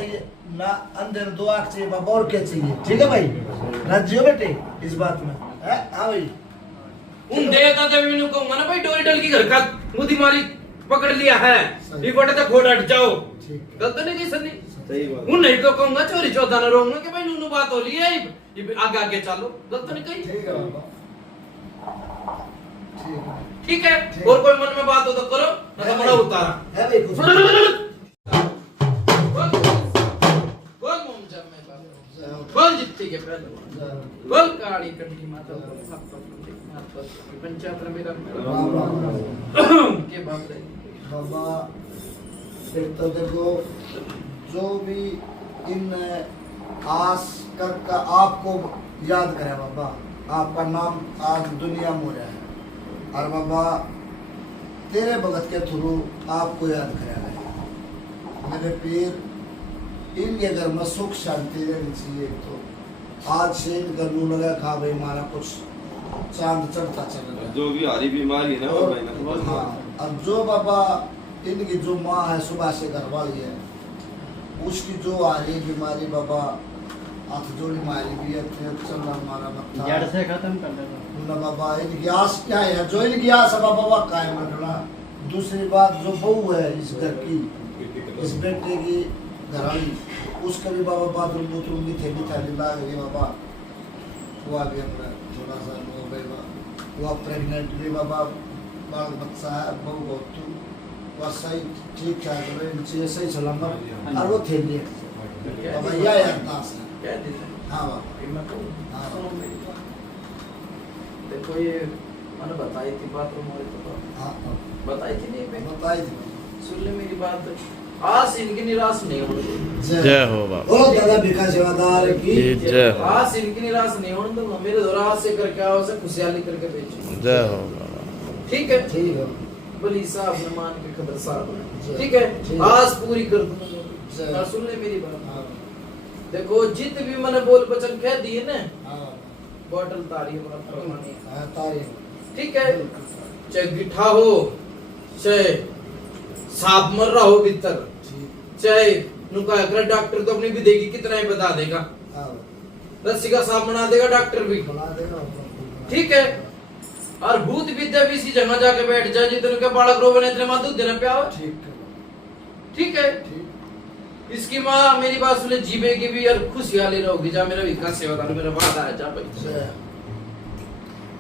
ना, अंदर 2 आंख चाहिए बाबा, और क्या चाहिए? ठीक है भाई, राज्य हो बेटे इस बात में है? हाँ भाई, उन देवता जब मैंने कहूंगा ना भाई, डोरी डल की घर का मुदी मारी पकड़ लिया है, ये कोटे तक खोड़ हट जाओ, गलत नहीं की सनी। सही बात। उन नहीं तो कहूंगा चोरी चौथा न रहूंगा कि भाई नूनू बात हो ली है, ये आगे आगे चलो, गलत नहीं कही। ठीक है बाबा, ठीक है, और कोई मन में बात हो तो करो, ना तो बड़ा उतारा है भाई कुछ बोल मोमजा में बात बोल जितती के पहले बोल काली कंठी माता पंचायत में मेरा के बात है बाबा। फिर तो देखो, जो भी इन आस कर का आपको याद करे बाबा, आपका नाम आज दुनिया में हो रहा है, और बाबा तेरे भगत के थ्रू आपको याद करा है। मेरे पीर, इनके घर में सुख शांति रहनी चाहिए। तो आज से इन घर नू लगा खा भाई हमारा कुछ चांद चढ़ता चल रहा है, जो भी हरी बीमारी है ना वो महीना। हाँ, अब जो बाबा इनकी जो माँ है सुबह से घर वाली है, उसकी जो आ रही बीमारी बाबा, हाथ जोड़ी मारी भी है, चल रहा हमारा बच्चा जड़ से खत्म कर देता ना बाबा। इनकी आस क्या है? जो इनकी आस है बाबा वह कायम रखना। दूसरी बात, जो बहू है इस घर की, इस बेटे की घरवाली, उसका भी बाबा बाथरूम बूथरूम की थैली थैली ला गई बाबा, वो भी अपना थोड़ा सा हो गई, वो प्रेगनेंट भी बाबा, बाल बच्चा है, बहू बहुत वह सही ठीक ठाक रहे, सही सलामत, और वो थैली बाबा यह अरदास है। क्या दिन है? हाँ बाबा, हाँ बाबा। देखो ये मैंने बताई थी बात, तो हाँ बताई थी नहीं मैं, बताई थी। सुन ले मेरी बात, आस इनकी निराश नहीं होगी। जय हो बाबा। ओ दादा भिखा सेवादार की जय हो। आस इनकी निराश नहीं होने दूंगा, मेरे द्वारा आस से करके आओ, से खुशहाली करके भेजो। जय हो बाबा। ठीक है, ठीक है बली साहब ने मान के खबर साहब, जय। ठीक है, ठीक। आस पूरी कर जय। दूंगा। और सुन ले मेरी बात, हाँ देखो जित भी मैंने बोल वचन कह दिए ना, हाँ बॉटल तारी मानी, हाँ, तारीफ। ठीक है, चाहे गिठा हो, चाहे सांप मर रहा हो भीतर, ठीक। चाहे नुका अगर डॉक्टर तो अपनी भी देगी, कितना ही बता देगा, हाँ रस्सी का सांप बना देगा डॉक्टर भी। बना देगा आपको। ठीक है, और भूत विद्या भी इसी जगह जाके बैठ जाए, जितने के बालक रोवे ने इतने मां दूध देना प्याओ। ठीक है ठीक है, ठीक। इसकी माँ मेरी बात सुने, जीवेगी भी और खुशहाली रहोगी। जा मेरा विकास सेवादार, मेरा वादा है, जा भाई। जय।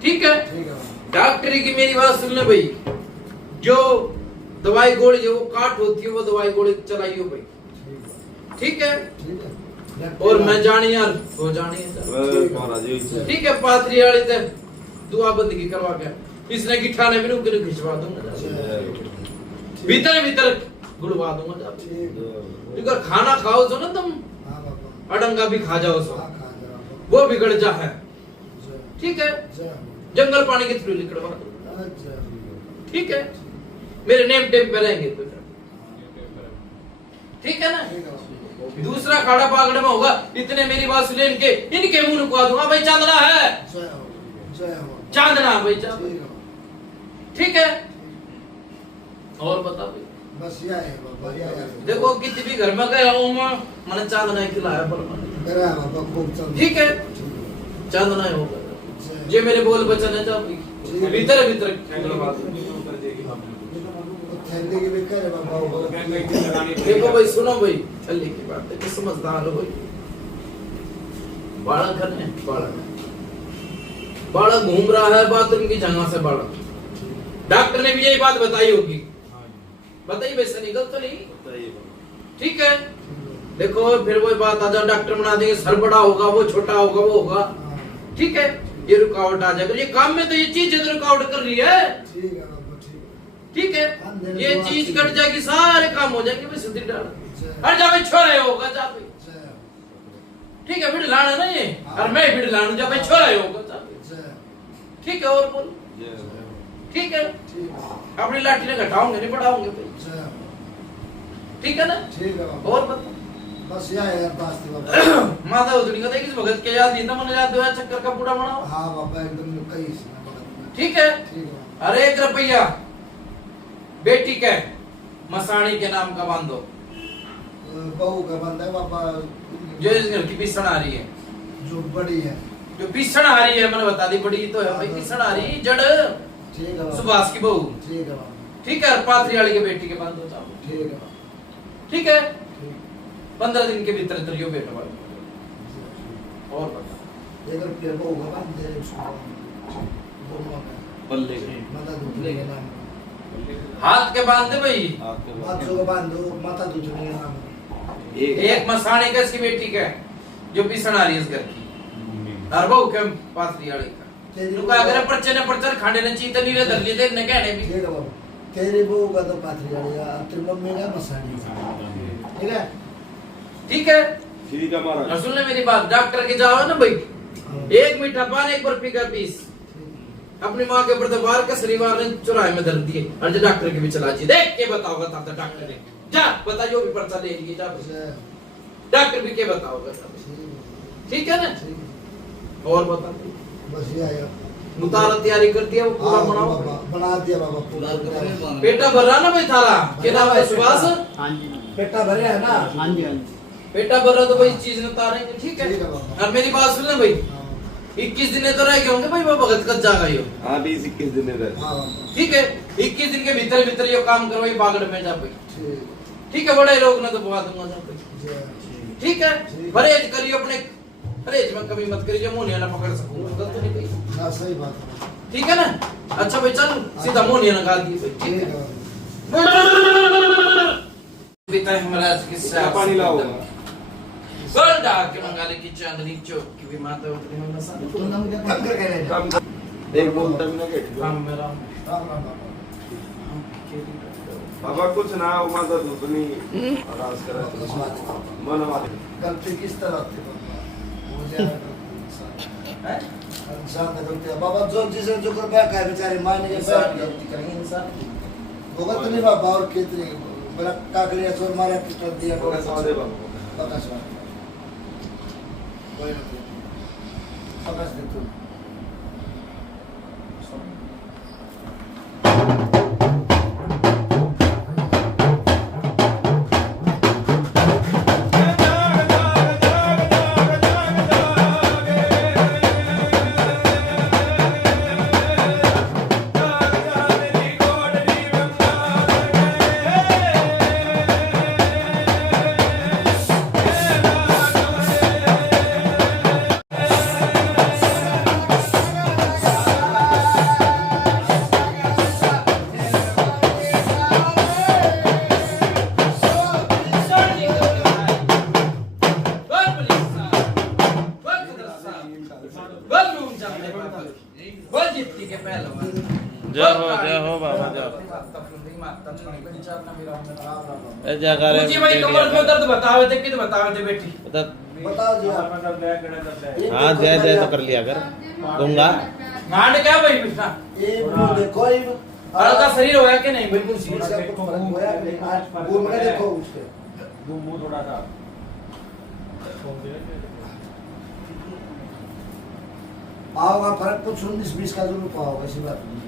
ठीक है, ठीक है बाबा। डॉक्टरी की मेरी बात सुन ले भाई, जो दवाई गोली जो काट होती है वो दवाई गोली चलाइयो भाई। ठीक है, ठीक है। और मैं जानी यार हो जानी है। ठीक है, पाथरी वाली ते दुआ बंदगी करवा के इसने गिठा ने भी नुक खिंचवा दूंगा, भीतर भीतर गुड़वा दूंगा जा। ठीक। अगर खाना खाओ जो ना तुम, हाँ बाबा। अडंगा भी खा जाओ सो, हाँ, खा जाओ। वो बिगड़ जा है। जय। ठीक है, जय। जंगल पानी के थ्रू निकलवा दो। अच्छा। ठीक है, मेरे नेम टेप पे रहेंगे तो। ठीक है ना, ठीक है बाबा। दूसरा खाड़ा पागड़ में होगा, इतने मेरी बात सुने, इनके मुंह रुकवा दूंगा भाई। चांदना है, जय हो। जय हो। चांदना भाई, ठीक है। ठीक है, और बता भाई। बस यह है बाबा, यह है। देखो कितने भी घर में गया हूँ मैं, मैंने चांदना खिलाया पर मेरा है बाबा, खूब चल। ठीक है, चांदना होगा। जय। ये मेरे बोल बचन है, जा भीतर भीतर थैली की भी करे बाबा वो। देखो भाई, सुनो भाई, थैली की बात है, समझदार हो भाई। बालक है, बालक घूम रहा है बाथरूम की जगह से, बालक डॉक्टर ने भी यही बात बताई होगी, बताइए वैसे निकल तो नहीं। ठीक है, देखो फिर वही बात आ जाए, डॉक्टर बना देंगे, सर बड़ा होगा, वो छोटा होगा, वो होगा। ठीक है, ये रुकावट आ जाएगा। ये काम में तो ये चीज रुकावट कर रही है। ठीक है बाबा, ठीक है। ठीक है, ये चीज कट जाएगी, सारे काम हो जाएंगे। भाई सुधीर डाल हर जा भाई, छोरा होगा जा भाई। ठीक है, बिड़ लाना ना ये, और मैं बिड़ लानू जा भाई, छोरा होगा जा भाई। ठीक है, और बोल। ठीक है, अपनी लाठी ने घटाओगे नहीं बढ़ाओगे भाई। ठीक है ना? ठीक है बाबा। और बता बस यह है अरदास थी बाबा। माता उतनी का देखिस भगत के याद नहीं था, मन याद हुआ चक्कर का पूरा बनाओ। हाँ बाबा, एकदम कई ठीक है। ठीक है। अरे 1 रुपया बेटी के मसाणी के नाम का बांधो, बहू का बंदा है बाबा, जो इस घर की पिसण आ रही है, जो बड़ी है। जो पिसण आ रही है, मैंने बता दी, बड़ी तो है भाई, पिसण आ रही जड़ ठीक है बाबा। सुभाष की बहू। ठीक है बाबा। ठीक है, पाथरी वाली के बेटी के बांधो चाहो। ठीक है बाबा। ठीक है, ठीक। 15 दिन के भीतर तरियो बेटा वाली। और बता 1 रुपया बहू का बंद दे उसको, दोनों का बल्ले माता दूधने के नाम। हाथ के बांध दे भाई। हाथों का बांधो माता दूधने के नाम। एक मसाणे का इसकी बेटी का जो पिसण आ रही है इस घर की, और बहू के पाथरी वाली का। रुका अगर पर्चे ने पर्चर खाने ने चीते नहीं रे दल्ली दे ने कहने भी। ठीक है बाबा। तेरी बहू का तो पाथरी वाली है, तेरी मम्मी का मसानी। ठीक है। ठीक है, ठीक है महाराज। और सुन ले मेरी बात, डॉक्टर के जाओ ना भाई, 1 मीठा पान 1 बर्फी का पीस अपनी माँ के ऊपर दबार के शनिवार ने चौराहे में धर दिए, और जो डॉक्टर के भी चला जी देख के बताओगा तब तक डॉक्टर ने जा बता, जो भी पर्चा ले लिए जा, डॉक्टर भी के बताओगा तब। ठीक है ना? और बता बस ये आया। मुतारा तैयारी कर दिया, वो पूरा हाँ बनाओ। बाबा, बना दिया बाबा पूरा। पेटा भर रहा ना भाई थारा, के नाम है सुभाष। पेटा भरे है ना? पेटा भर रहा तो भाई चीज ने उतारेंगे। ठीक है, ठीक है बाबा। और मेरी बात सुन ले भाई, हाँ 21 दिन तो रह गए होंगे भाई, वो भगत कब जागा यो। हाँ 20-21 दिन रहे। हाँ बाबा। ठीक है, 21 दिन के भीतर भीतर ये काम करो, ये बागड़ में जा भाई। ठीक। ठीक है, बड़े लोग ने तो बुआ दूंगा जा भाई। जय। ठीक है, ठीक। परहेज करियो अपने, परहेज में कभी मत करियो, मोनिया ना पकड़ सकूंगा, गलत तो नहीं भाई। हाँ सही बात है। ठीक है ना? अच्छा भाई चल सीधा मोनिया ना गा दिए भाई। ठीक ठीक है है, बाबा। पिता महाराज के क्या साथ पानी लाओ? गोल डाक के मंगाले की चांदनी चौक की भी माता उतरी में मसा। तो नाम क्या बंद करके ले जा। कम एक बोलता भी ना के राम मेरा राम राम बाबा। बाबा कुछ ना हो माता दूधनी आरास करा बस बात है। मन वाले गलती किस तरह थी बाबा? हो जाएगा गलती इंसान। है इंसान का गलती है बाबा, जो जिसे जो कर पाया है बेचारे मारने के इंसान बाद गलती करेंगे इंसान। होगा तो नहीं बाबा, और कितने बड़ा काकड़िया चोर मारा पिस्टल दिया बड़ा सवाल है बाबा। पकड़ सवाल कोई नहीं पकड़ दे तू। जय हो बाबा जय ए जगह जी भाई कमर में दर्द बतावे थे, कित बतावे थे बेटी? बताओ जी आप। हाँ जय जय तो कर लिया कर दूंगा। गांड क्या भाई बिठा? ये देखो ये हल्का शरीर होया कि नहीं बिल्कुल सी? उसका कुछ फर्क हुआ कि नहीं? आज घूम के देखो उसके। मुंह थोड़ा सा पाओगा फर्क कुछ 19-20 का जरूर पाओगा, ऐसी बात नहीं।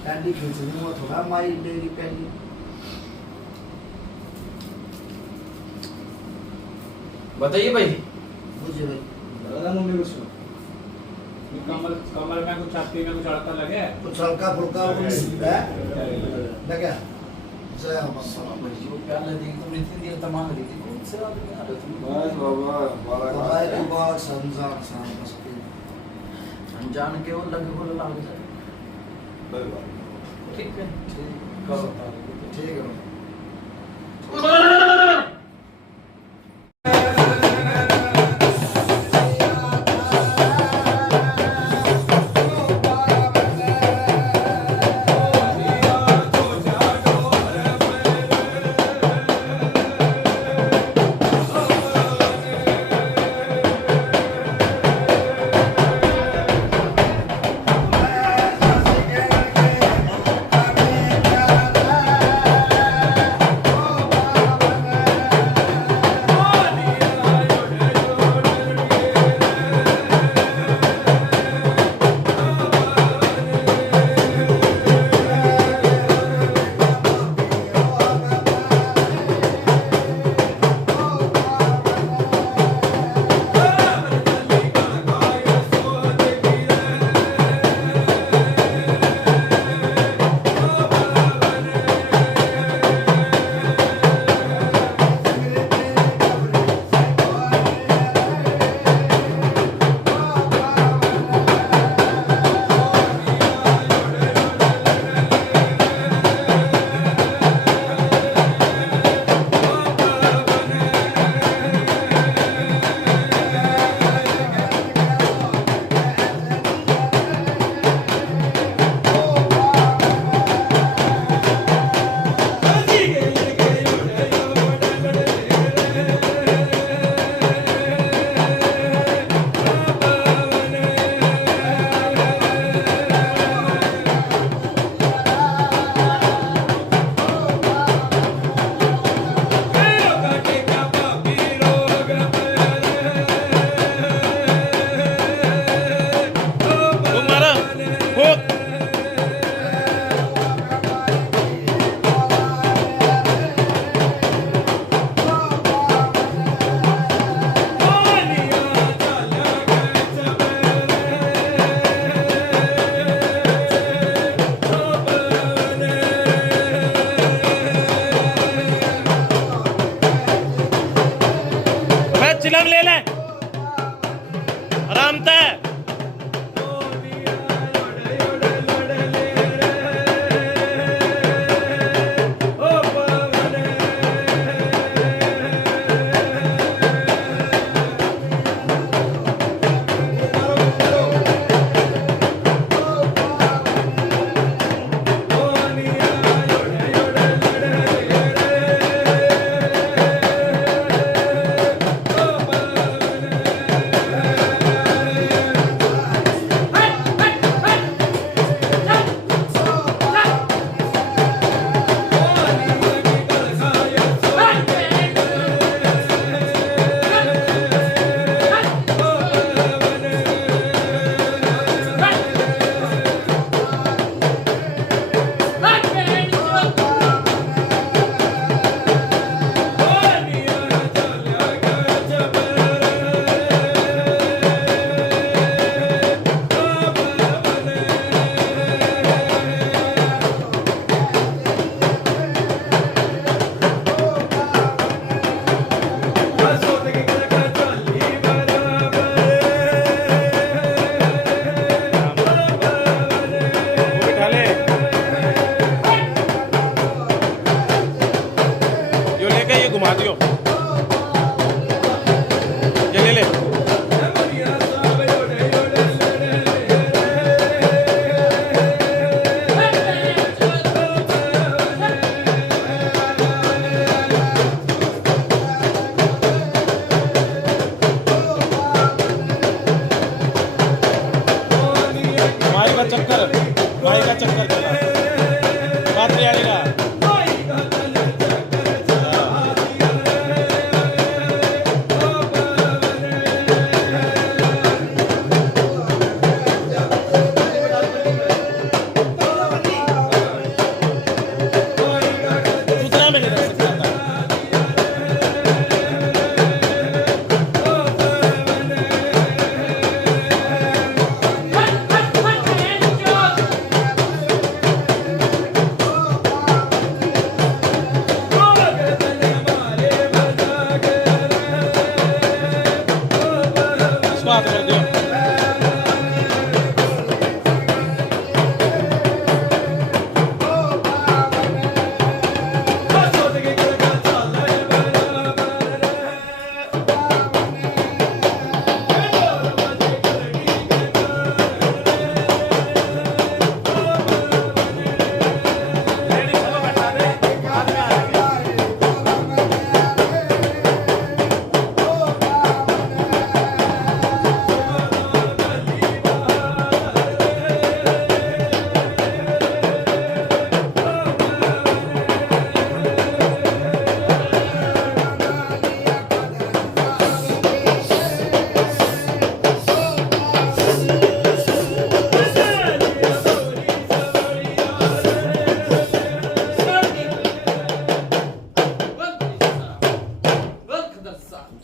कैंडी खींचनी हुआ थोड़ा माई लेगी कैंडी। बताइए भाई। बुझे भाई। कमर कमर में कुछ छाती में कुछ अड़का लगे कुछ हल्का फुल्का है क्या? जय हो बाबा। भाई वो प्यार ले दी तुमने इतनी देर तक मांग रही थी, कौन से आदमी आ रहे तुम? बस बाबा बाला बाबा की बात समझा सान बस के। अनजान के वो लगे बोल लाग जाए। ठीक है, ठीक करो ठीक है बाबा। सलामत है। घुमा दियो ये ले ले माई का चक्कर चला बात नहीं आएगा।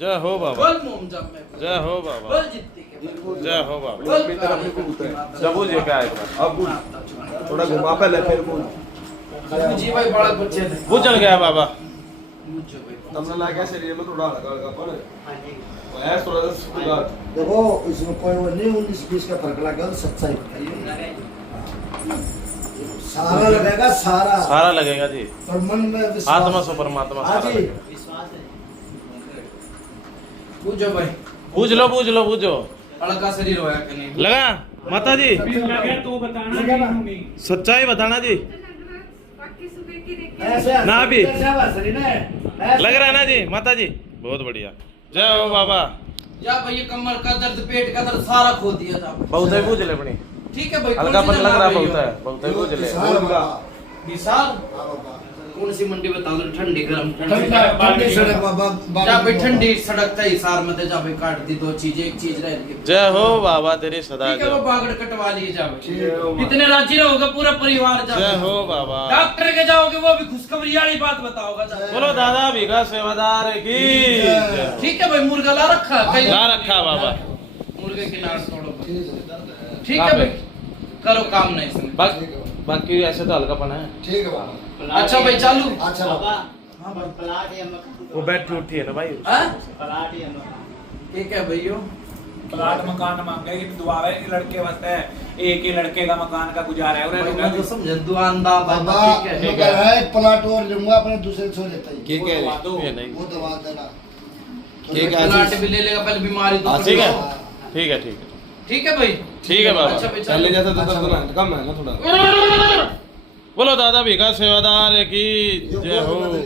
जय हो बाबा, जय हो बाबा, जय हो बाबा। जबू जी क्या है अब थोड़ा घुमा पहले फिर जी भाई बड़ा बच्चे थे बुझल गया बाबा। तुमने लगा शरीर में थोड़ा हल्का हल्का पर है थोड़ा सा देखो इसमें कोई वो नहीं 19-20 का फर्क लगा सच्चाई बताइए। सारा लगेगा सारा सारा लगेगा जी, और मन में विश्वास आत्मा से परमात्मा सारा जी लगेगा। पूजो भाई, पूछ लो पूछ लो पूछो। हल्का शरीर होया कि नहीं लगा माता जी, तो बताना सच्चाई बताना जी। ऐसे ना भी। ऐसे लग रहा है ना जी माता जी, बहुत बढ़िया। जय हो बाबा। या भाई ये कमर का दर्द, पेट का दर्द सारा खो दिया था। बहुत है पूछ ले अपनी, ठीक है भाई, हल्का पन लग रहा है, बहुत है तो पूछ ले। विशाल कौन सी मंडी बता दो, ठंडी गरम ठंडी सड़क जा भाई, ठंडी सड़क था हिसार में जा भाई, काट दी दो चीज, एक चीज रह गई। जय हो बाबा तेरी सदा ठीक है, वो जय। बागड़ कटवा लिए जा भाई, कितने राजी रहोगे पूरा परिवार जा। जय हो बाबा। डॉक्टर के जाओगे वो भी खुशखबरी वाली बात बताओगा जा। बोलो दादा भीगा सेवादार की जय। ठीक है भाई, मुर्गा ला रखा कहीं ला रखा बाबा। मुर्गे की नाड़ तोड़ो, ठीक है भाई, करो काम नहीं इसमें। बाकी ऐसे तो हल्कापन है। ठीक है बाबा। अच्छा भाई चालू। अच्छा बाबा हाँ प्लाट या वो बैठ के उठी है ना भाई। हाँ? प्लाट या ठीक है भैया, प्लाट मकान मांगे कि दुआ है कि लड़के वास्ते एक ही लड़के का मकान का गुजारा है और मैं तो समझ दुआनदार बाबा ठीक है मैं एक प्लाट और लूंगा अपने दूसरे छो लेता ही ठीक है ये नहीं वो दवा देना ठीक है प्लाट भी ले लेगा पहले बीमारी तो ठीक है हाँ। ठीक है ठीक है ठीक है भाई ठीक है बाबा। अच्छा भाई पहले चलो। जैसा तो थोड़ा कम है ना थोड़ा बोलो दादा भिखा सेवादार की यो जय बोल हो। बदल।